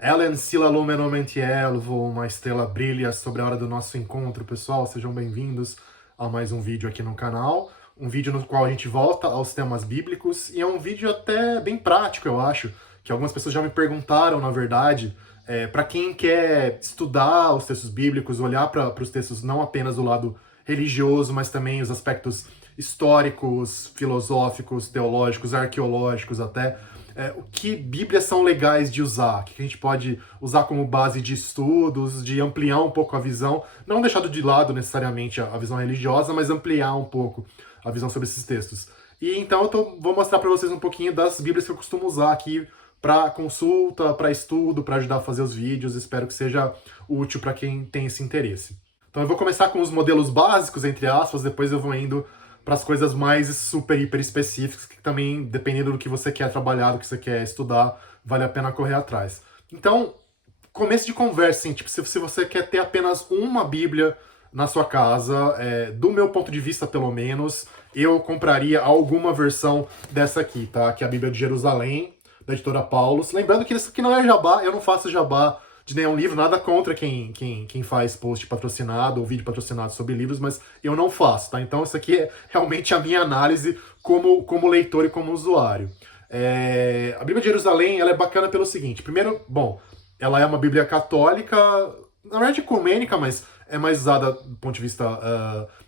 Ellen Sila Lumen Omentielvo, uma estrela brilha sobre a hora do nosso encontro, pessoal. Sejam bem-vindos a mais um vídeo aqui no canal. Um vídeo no qual a gente volta aos temas bíblicos, e é um vídeo até bem prático, eu acho, que algumas pessoas já me perguntaram, na verdade, para quem quer estudar os textos bíblicos, olhar para os textos não apenas do lado religioso, mas também os aspectos históricos, filosóficos, teológicos, arqueológicos até, o que Bíblias são legais de usar, o que a gente pode usar como base de estudos, de ampliar um pouco a visão, não deixando de lado necessariamente a visão religiosa, mas ampliar um pouco a visão sobre esses textos. E então vou mostrar para vocês um pouquinho das Bíblias que eu costumo usar aqui para consulta, para estudo, para ajudar a fazer os vídeos. Espero que seja útil para quem tem esse interesse. Então eu vou começar com os modelos básicos, entre aspas, depois eu vou indo para as coisas mais super, hiper específicas, que também, dependendo do que você quer trabalhar, do que você quer estudar, vale a pena correr atrás. Então, começo de conversa, assim, tipo, se você quer ter apenas uma Bíblia na sua casa, do meu ponto de vista, pelo menos, eu compraria alguma versão dessa aqui, tá? Que é a Bíblia de Jerusalém, da editora Paulus. Lembrando que isso aqui não é jabá, eu não faço jabá de nenhum livro, nada contra quem faz post patrocinado ou vídeo patrocinado sobre livros, mas eu não faço, tá? Então isso aqui é realmente a minha análise como leitor e como usuário. A Bíblia de Jerusalém, ela é bacana pelo seguinte: primeiro, bom, ela é uma Bíblia católica, na verdade ecumênica, mas é mais usada do ponto de vista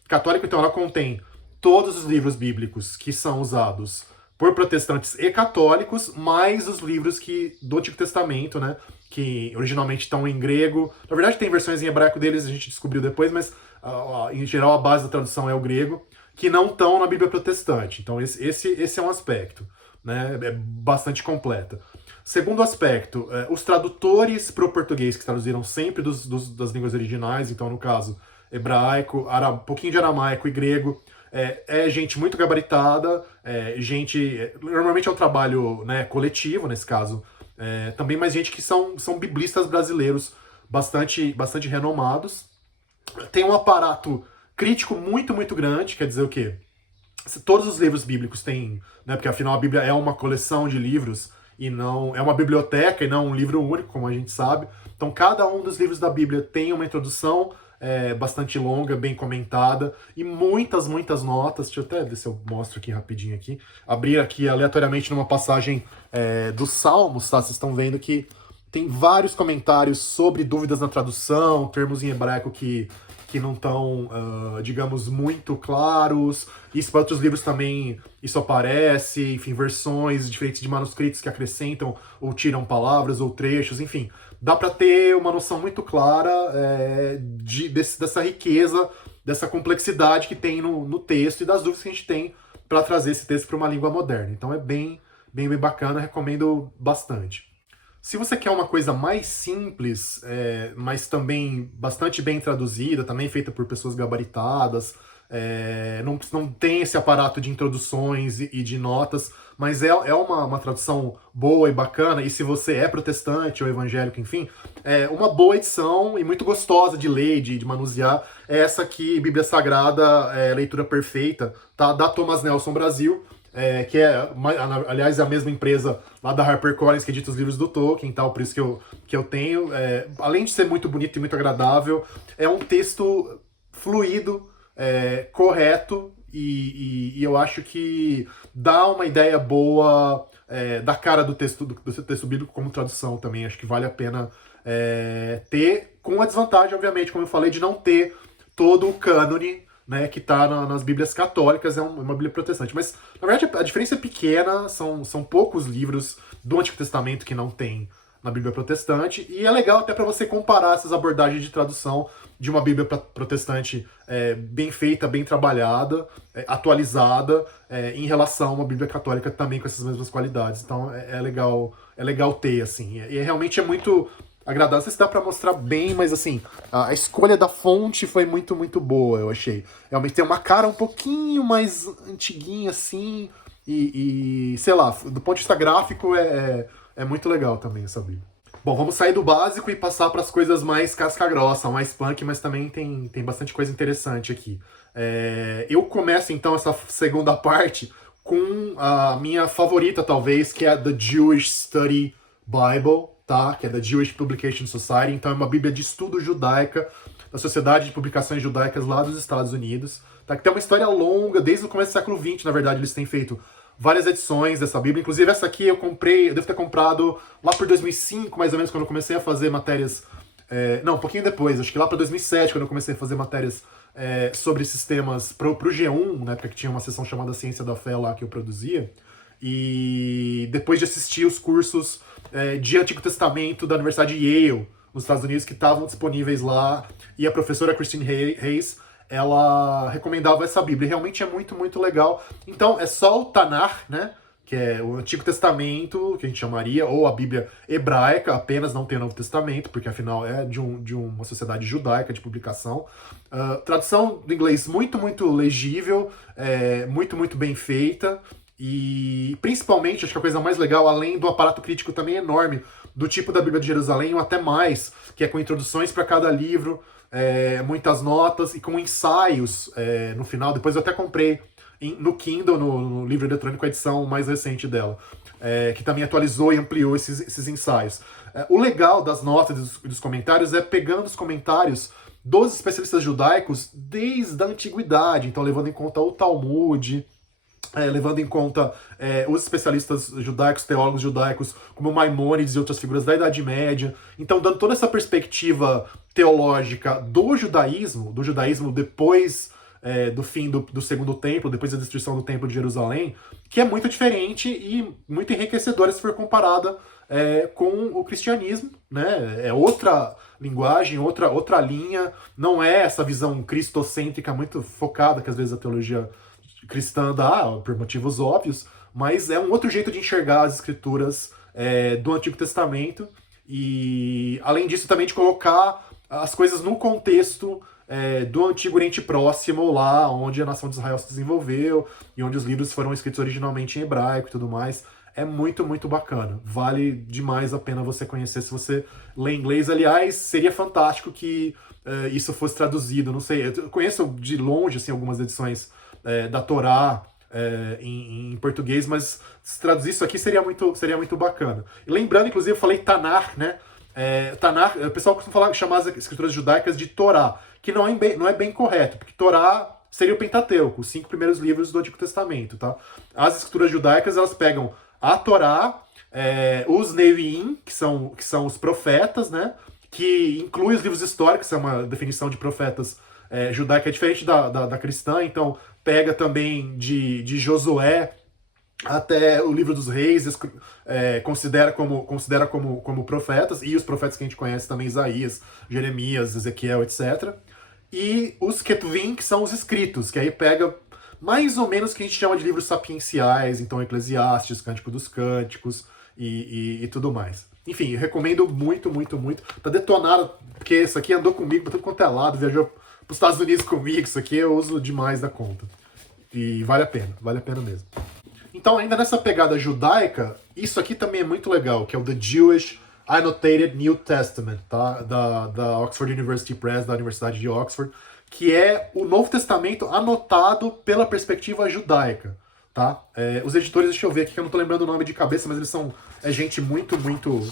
católico, então ela contém todos os livros bíblicos que são usados por protestantes e católicos, mais os livros do Antigo Testamento, né, que originalmente estão em grego. Na verdade tem versões em hebraico deles, a gente descobriu depois, mas em geral a base da tradução é o grego, que não estão na Bíblia protestante. Então esse é um aspecto, né, é bastante completa. Segundo aspecto, os tradutores para o português, que traduziram sempre das línguas originais, então no caso hebraico, um pouquinho de aramaico e grego, gente muito gabaritada, normalmente é um trabalho, né, coletivo, nesse caso, também mais gente que são biblistas brasileiros bastante renomados. Tem um aparato crítico muito, muito grande, quer dizer o quê? Todos os livros bíblicos têm, né, porque afinal a Bíblia é uma coleção de livros, e não é uma biblioteca e não um livro único, como a gente sabe. Então cada um dos livros da Bíblia tem uma introdução, bastante longa, bem comentada, e muitas notas. Deixa eu até ver se eu mostro aqui rapidinho aqui. Abrir aqui aleatoriamente numa passagem dos Salmos, tá? Vocês estão vendo que tem vários comentários sobre dúvidas na tradução, termos em hebraico que não estão, digamos, muito claros. Isso para outros livros também isso aparece, enfim, versões diferentes de manuscritos que acrescentam ou tiram palavras ou trechos, enfim. Dá para ter uma noção muito clara dessa riqueza, dessa complexidade que tem no texto e das dúvidas que a gente tem para trazer esse texto para uma língua moderna. Então é bem bacana, recomendo bastante. Se você quer uma coisa mais simples, mas também bastante bem traduzida, também feita por pessoas gabaritadas, não tem esse aparato de introduções e de notas, mas é uma tradução boa e bacana, e se você é protestante ou evangélico, enfim, uma boa edição e muito gostosa de ler, de manusear, é essa aqui, Bíblia Sagrada, Leitura Perfeita, tá? Da Thomas Nelson Brasil, que aliás, é a mesma empresa lá da HarperCollins que edita os livros do Tolkien e tal, por isso que eu tenho. Além de ser muito bonito e muito agradável, é um texto fluido, correto, e eu acho que dá uma ideia boa da cara do texto bíblico como tradução também. Acho que vale a pena ter, com a desvantagem, obviamente, como eu falei, de não ter todo o cânone, né, que está nas Bíblias católicas, é uma Bíblia protestante. Mas, na verdade, a diferença é pequena, são poucos livros do Antigo Testamento que não tem na Bíblia protestante, e é legal até para você comparar essas abordagens de tradução de uma Bíblia protestante bem feita, bem trabalhada, atualizada, em relação a uma Bíblia católica também com essas mesmas qualidades. Então é legal ter, assim, e realmente é muito agradável. Não sei se dá pra mostrar bem, mas assim, a escolha da fonte foi muito, muito boa, eu achei. Realmente tem uma cara um pouquinho mais antiguinha, assim, sei lá, do ponto de vista gráfico é muito legal também essa Bíblia. Bom, vamos sair do básico e passar para as coisas mais casca-grossa, mais punk, mas também tem bastante coisa interessante aqui. Eu começo então essa segunda parte com a minha favorita, talvez, que é a The Jewish Study Bible, tá? Que é da Jewish Publication Society, então é uma bíblia de estudo judaica, da Sociedade de Publicações Judaicas lá dos Estados Unidos, tá? Que tem uma história longa, desde o começo do século XX, na verdade, eles têm feito várias edições dessa bíblia, inclusive essa aqui eu devo ter comprado lá por 2005, mais ou menos, quando eu comecei a fazer matérias, não, um pouquinho depois, acho que lá para 2007, quando eu comecei a fazer matérias sobre esses temas pro G1, na época que tinha uma seção chamada Ciência da Fé lá que eu produzia, e depois de assistir os cursos de Antigo Testamento da Universidade de Yale, nos Estados Unidos, que estavam disponíveis lá, e a professora Christine Hayes, ela recomendava essa Bíblia, e realmente é muito, muito legal. Então, é só o Tanakh, né, que é o Antigo Testamento, que a gente chamaria, ou a Bíblia hebraica, apenas não tem o Novo Testamento, porque afinal é de uma sociedade judaica de publicação. Tradução do inglês muito, muito legível, muito, muito bem feita, e principalmente, acho que a coisa mais legal, além do aparato crítico também enorme, do tipo da Bíblia de Jerusalém, ou até mais, que é com introduções para cada livro, muitas notas e com ensaios no final. Depois eu até comprei no Kindle, no livro eletrônico, a edição mais recente dela, que também atualizou e ampliou esses ensaios. O legal das notas e dos comentários é pegando os comentários dos especialistas judaicos desde a antiguidade, então levando em conta o Talmud, levando em conta os especialistas judaicos, teólogos judaicos, como Maimônides e outras figuras da Idade Média. Então, dando toda essa perspectiva teológica do judaísmo depois do fim do Segundo Templo, depois da destruição do Templo de Jerusalém, que é muito diferente e muito enriquecedora se for comparada com o cristianismo, né? É outra linguagem, outra linha, não é essa visão cristocêntrica muito focada que às vezes a teologia cristã dá, por motivos óbvios, mas é um outro jeito de enxergar as escrituras do Antigo Testamento, e além disso também de colocar as coisas no contexto do Antigo Oriente Próximo, lá onde a nação de Israel se desenvolveu, e onde os livros foram escritos originalmente em hebraico e tudo mais. É muito, muito bacana. Vale demais a pena você conhecer se você lê inglês. Aliás, seria fantástico que isso fosse traduzido. Não sei, eu conheço de longe assim, algumas edições da Torá em português, mas se traduzir isso aqui seria muito bacana. E lembrando, inclusive, eu falei Tanakh, né? Tanakh, o pessoal costuma chamar as escrituras judaicas de Torá, que não é bem correto, porque Torá seria o Pentateuco, os 5 primeiros livros do Antigo Testamento, tá? As escrituras judaicas, elas pegam a Torá, os Neviim, que são os profetas, né? Que inclui os livros históricos, é uma definição de profetas judaica, é diferente da cristã, então pega também de Josué até o livro dos reis, considera como profetas, e os profetas que a gente conhece também, Isaías, Jeremias, Ezequiel, etc. E os Ketuvim, que são os escritos, que aí pega mais ou menos o que a gente chama de livros sapienciais, então Eclesiastes, Cântico dos Cânticos e tudo mais. Enfim, eu recomendo muito, muito, muito. Tá detonado, porque isso aqui andou comigo pra tudo quanto é lado, viajou pros Estados Unidos comigo, isso aqui eu uso demais da conta. E vale a pena mesmo. Então, ainda nessa pegada judaica, isso aqui também é muito legal, que é o The Jewish Annotated New Testament, tá? Da Oxford University Press, da Universidade de Oxford, que é o Novo Testamento anotado pela perspectiva judaica, tá? Os editores, deixa eu ver aqui, que eu não tô lembrando o nome de cabeça, mas eles são gente muito, muito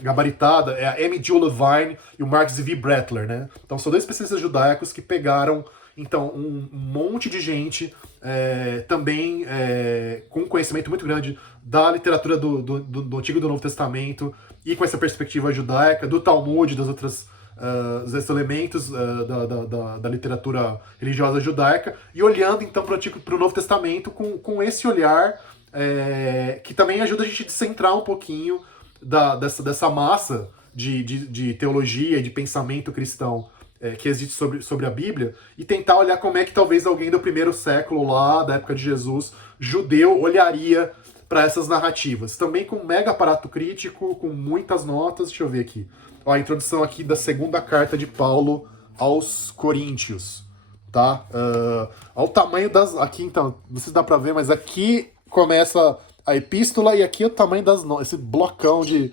gabaritada. É a Amy Jo Levine e o Mark Z.V. Brettler, né? Então, são 2 especialistas judaicos que pegaram então um monte de gente também com um conhecimento muito grande da literatura do Antigo e do Novo Testamento, e com essa perspectiva judaica, do Talmud, dos outros elementos da literatura religiosa judaica, e olhando então para o Novo Testamento com esse olhar que também ajuda a gente a descentrar um pouquinho dessa massa de teologia e de pensamento cristão que existe sobre a Bíblia, e tentar olhar como é que talvez alguém do primeiro século lá, da época de Jesus, judeu, olharia para essas narrativas. Também com um mega aparato crítico, com muitas notas. Deixa eu ver aqui. Ó, a introdução aqui da segunda carta de Paulo aos Coríntios, tá? Olha o tamanho das... Aqui, então, não sei se dá para ver, mas aqui começa a epístola e aqui é o tamanho das notas, esse blocão de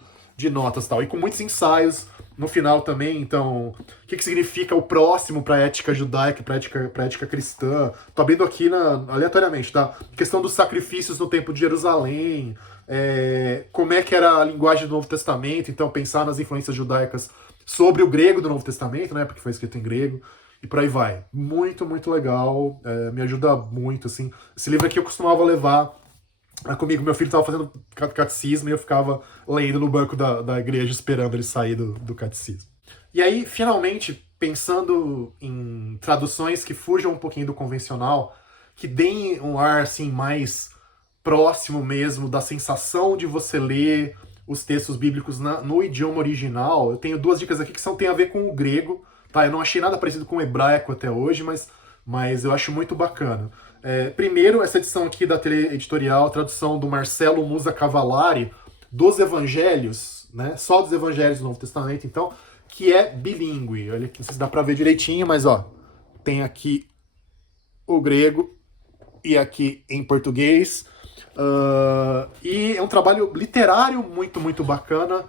notas, tal. E com muitos ensaios no final também, então, o que significa o próximo para a ética judaica, para a ética cristã. Tô abrindo aqui aleatoriamente, tá? Questão dos sacrifícios no Templo de Jerusalém, como é que era a linguagem do Novo Testamento, então pensar nas influências judaicas sobre o grego do Novo Testamento, né, porque foi escrito em grego, e por aí vai. Muito, muito legal, me ajuda muito, assim. Esse livro aqui eu costumava levar comigo, meu filho estava fazendo catecismo e eu ficava lendo no banco da igreja esperando ele sair do catecismo. E aí, finalmente, pensando em traduções que fujam um pouquinho do convencional, que deem um ar assim mais próximo mesmo da sensação de você ler os textos bíblicos no idioma original, eu tenho duas dicas aqui que têm a ver com o grego, tá? Eu não achei nada parecido com o hebraico até hoje, mas eu acho muito bacana. Primeiro, essa edição aqui da Tele Editorial, tradução do Marcelo Musa Cavallari, dos Evangelhos, né? Só dos Evangelhos do Novo Testamento, então, que é bilíngue. Olha aqui, não sei se dá pra ver direitinho, mas ó, tem aqui o grego e aqui em português. E é um trabalho literário muito, muito bacana,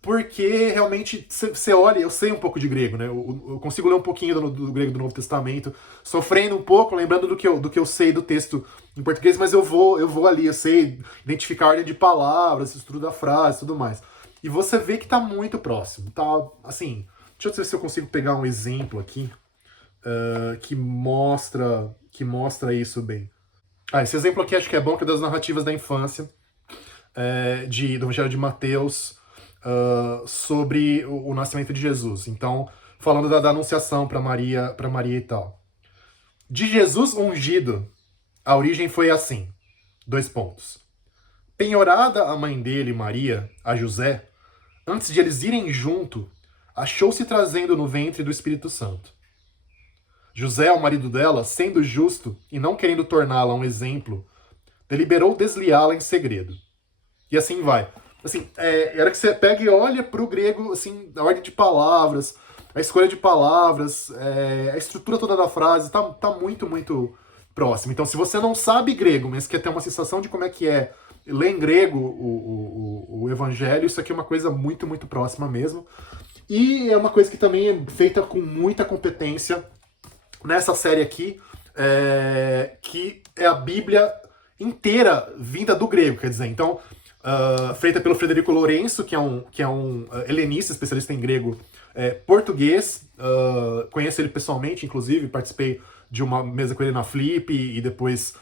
porque realmente você olha, eu sei um pouco de grego, né? Eu consigo ler um pouquinho do grego do Novo Testamento, sofrendo um pouco, lembrando do que eu sei do texto em português, mas eu vou ali, eu sei identificar a ordem de palavras, estrutura da frase e tudo mais. E você vê que tá muito próximo, tá? Assim, deixa eu ver se eu consigo pegar um exemplo aqui que mostra isso bem. Esse exemplo aqui acho que é bom, que é das narrativas da infância, do Evangelho de Mateus, sobre o nascimento de Jesus. Então, falando da anunciação para Maria e tal. De Jesus ungido, a origem foi assim. : Penhorada a mãe dele, Maria, a José, antes de eles irem junto, achou-se trazendo no ventre do Espírito Santo. José, o marido dela, sendo justo e não querendo torná-la um exemplo, deliberou desliá-la em segredo. E assim vai. Assim, era que você pega e olha pro grego, assim, a ordem de palavras, a escolha de palavras, a estrutura toda da frase, tá muito, muito próximo. Então, se você não sabe grego, mas quer ter uma sensação de como é que é ler em grego o evangelho, isso aqui é uma coisa muito, muito próxima mesmo. E é uma coisa que também é feita com muita competência nessa série aqui, que é a Bíblia inteira vinda do grego, quer dizer, então, feita pelo Frederico Lourenço, que é um helenista, especialista em grego português, conheço ele pessoalmente, inclusive, participei de uma mesa com ele na Flip, e depois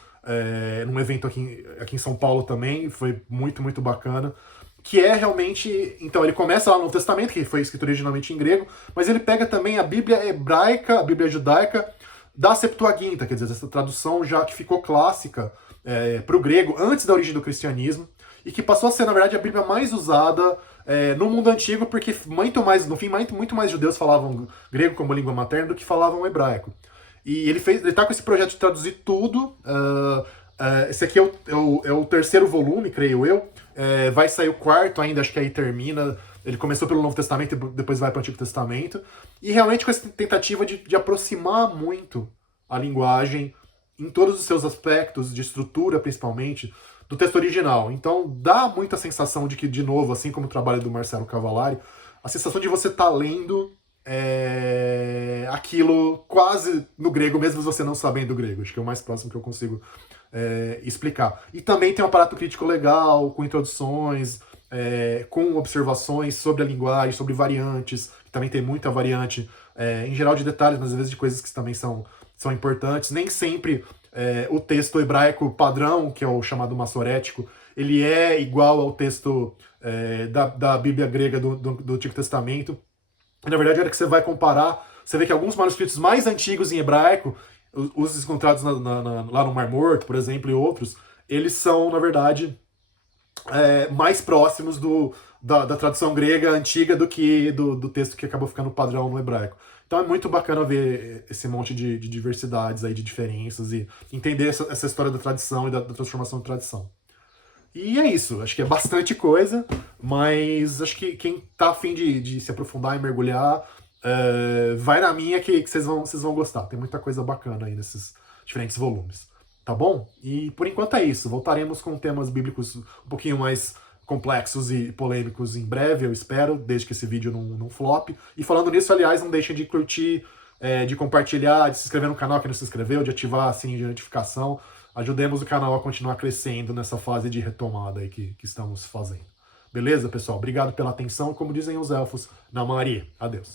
num evento aqui em São Paulo também, foi muito, muito bacana, que é realmente... Então, ele começa lá no Novo Testamento, que foi escrito originalmente em grego, mas ele pega também a Bíblia hebraica, a Bíblia judaica, da Septuaginta, quer dizer, essa tradução já que ficou clássica para o grego antes da origem do cristianismo, e que passou a ser, na verdade, a Bíblia mais usada no mundo antigo, porque muito mais judeus falavam grego como língua materna do que falavam hebraico. E ele tá com esse projeto de traduzir tudo. Esse aqui é o terceiro volume, creio eu. Vai sair o quarto ainda, acho que aí termina. Ele começou pelo Novo Testamento e depois vai para o Antigo Testamento. E realmente com essa tentativa de aproximar muito a linguagem em todos os seus aspectos, de estrutura principalmente, do texto original. Então dá muita sensação de que, de novo, assim como o trabalho do Marcelo Cavallari, a sensação de você estar lendo aquilo quase no grego, mesmo você não sabendo grego. Acho que é o mais próximo que eu consigo explicar. E também tem um aparato crítico legal, com introduções, com observações sobre a linguagem, sobre variantes, que também tem muita variante, em geral de detalhes, mas às vezes de coisas que também são importantes. Nem sempre o texto hebraico padrão, que é o chamado massorético, ele é igual ao texto da Bíblia grega do Antigo Testamento. E, na verdade, a hora que você vai comparar, você vê que alguns manuscritos mais antigos em hebraico, os encontrados lá no Mar Morto, por exemplo, e outros, eles são, na verdade, mais próximos da tradução grega antiga do que do texto que acabou ficando padrão no hebraico. Então é muito bacana ver esse monte de diversidades aí, de diferenças, e entender essa história da tradição e da transformação de tradição. E é isso, acho que é bastante coisa, mas acho que quem tá afim de se aprofundar e mergulhar, vai na minha que vocês vão gostar. Tem muita coisa bacana aí nesses diferentes volumes. Tá bom? E por enquanto é isso. Voltaremos com temas bíblicos um pouquinho mais complexos e polêmicos em breve, eu espero, desde que esse vídeo não flop. E falando nisso, aliás, não deixem de curtir, de compartilhar, de se inscrever no canal quem não se inscreveu, de ativar a sininho de notificação. Ajudemos o canal a continuar crescendo nessa fase de retomada aí que estamos fazendo. Beleza, pessoal? Obrigado pela atenção. Como dizem os elfos, Namari. Adeus.